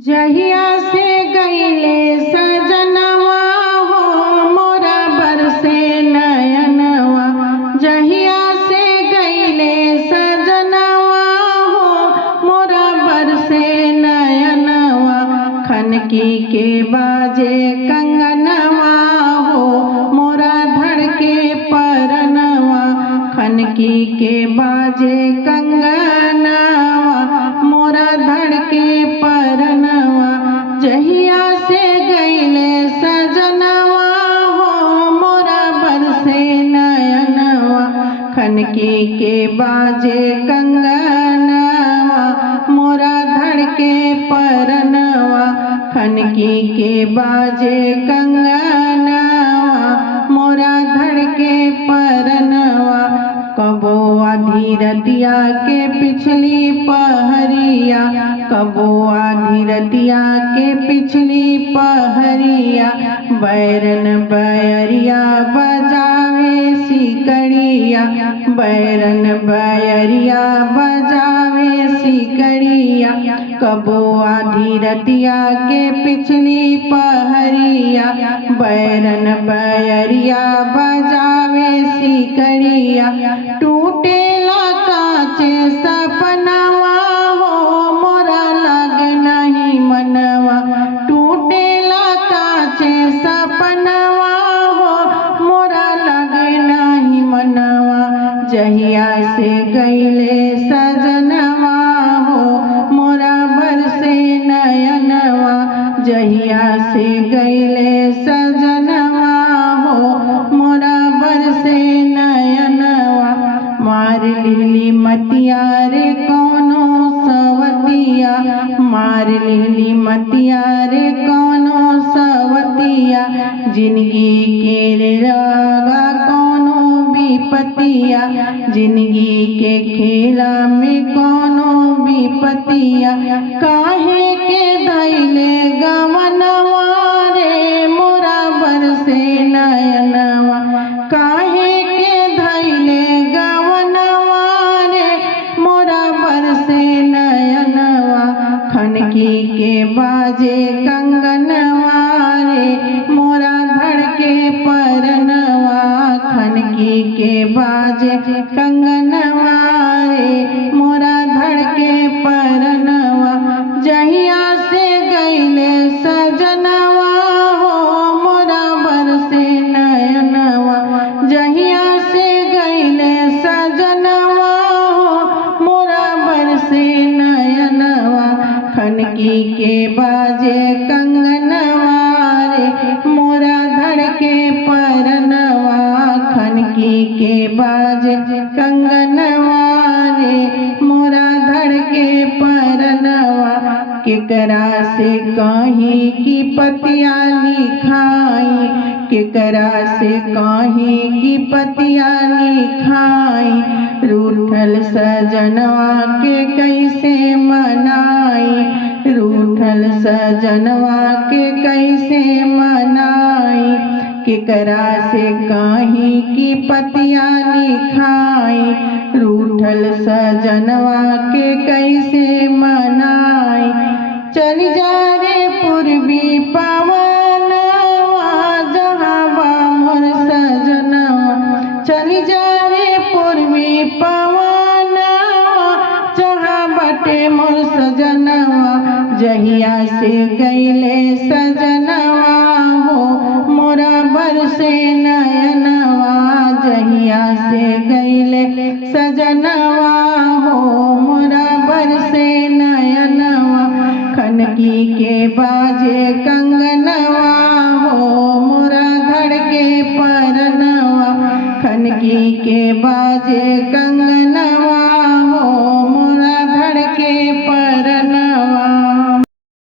जहिया से गईले सजनवा हो मोरा बरसे नयनवा। जहिया से गईले सजनवा हो मोरा बरसे नयनवा। खनकी के बाजे कंगनवा हो मोरा धड़के परनवा। खनकी के बाजे कंगनवा मोरा धड़के परनवा। जहिया से गईले सजनवा हो मोरा बरसे नयनवा। खनकी के बाजे कंगनवा मोरा धड़के परनवा। खनकी के बाजे कंगनवा मोरा धड़के परनवा। कबो आधी रतिया के पिछली पहरिया, कबो आधी रतिया के पिछली पहरिया। बैरन बैरिया बजावे सिकड़िया, बैरन बैरिया बजावे सिकड़िया। कबो आधी रतिया के पिछली पहरिया, बैरन बैरिया बजावे सिकड़िया। टूटेला काचे सपनवा हो मोरा लागे नहीं मनवा। टूटेला काचे सपनवा हो मोरा लागे नहीं मनवा। जहिया से गईले सजनवा हो मोरा बरसे नयनवा। जहिया से गईले सजनवा हो मोरा बरसे नयनवा। मार लिहली मतिया रे कौनो सवतिया, मार लिहली मतिया रे कौनो सवतिया। जिंदगी के रागा कौनो विपतिया, जिंदगी के खेला में कौनो विपतिया। काहे के धैले गवनवा रे मोरा बरसे नयनवा। काहे के धैले गवनवा रे मोरा बरसे नयनवा। खनकी के बाजे कंगनवा रे मोरा धड़के परनवा। खनकी के बाजे कंगनवा रे मोरा धड़के परनवा। जहिया से गईले सजनवा हो मोरा बरसे नयनवा। जहिया से गईले सजनवा हो मोरा बरसे नयनवा। खनकी के बाजे कंगनवा रे मोरा धड़के परनवा। खनकी के बाजे कंगनवा रे मोरा धड़के परनवा। केकरा से कहीं की पतिया लिखाई, केकरा से कहीं की पतिया लिखाई। रूठल सजनवा के कैसे मनाई, रूठल सजनवा के कैसे मनाई। केकरा से कहीं की पतिया लिखाई, रूठल सजनवा के कैसे मनाई। चली जा रे पूर्वी पवनवा जहाँ बा मोर सजनवा। चली जा रे पूर्वी पवनवा जहाँ बटे मोर सजनवा। जहिया से गईले सजनवा हो मोरा बरसे नयनवा। जहिया से गईले सजनवा हो मोरा बरसे नयनवा। खनकी के बाजे कंगनवा हो मोरा धड़के परनवा। खनकी के बाजे कंगनवा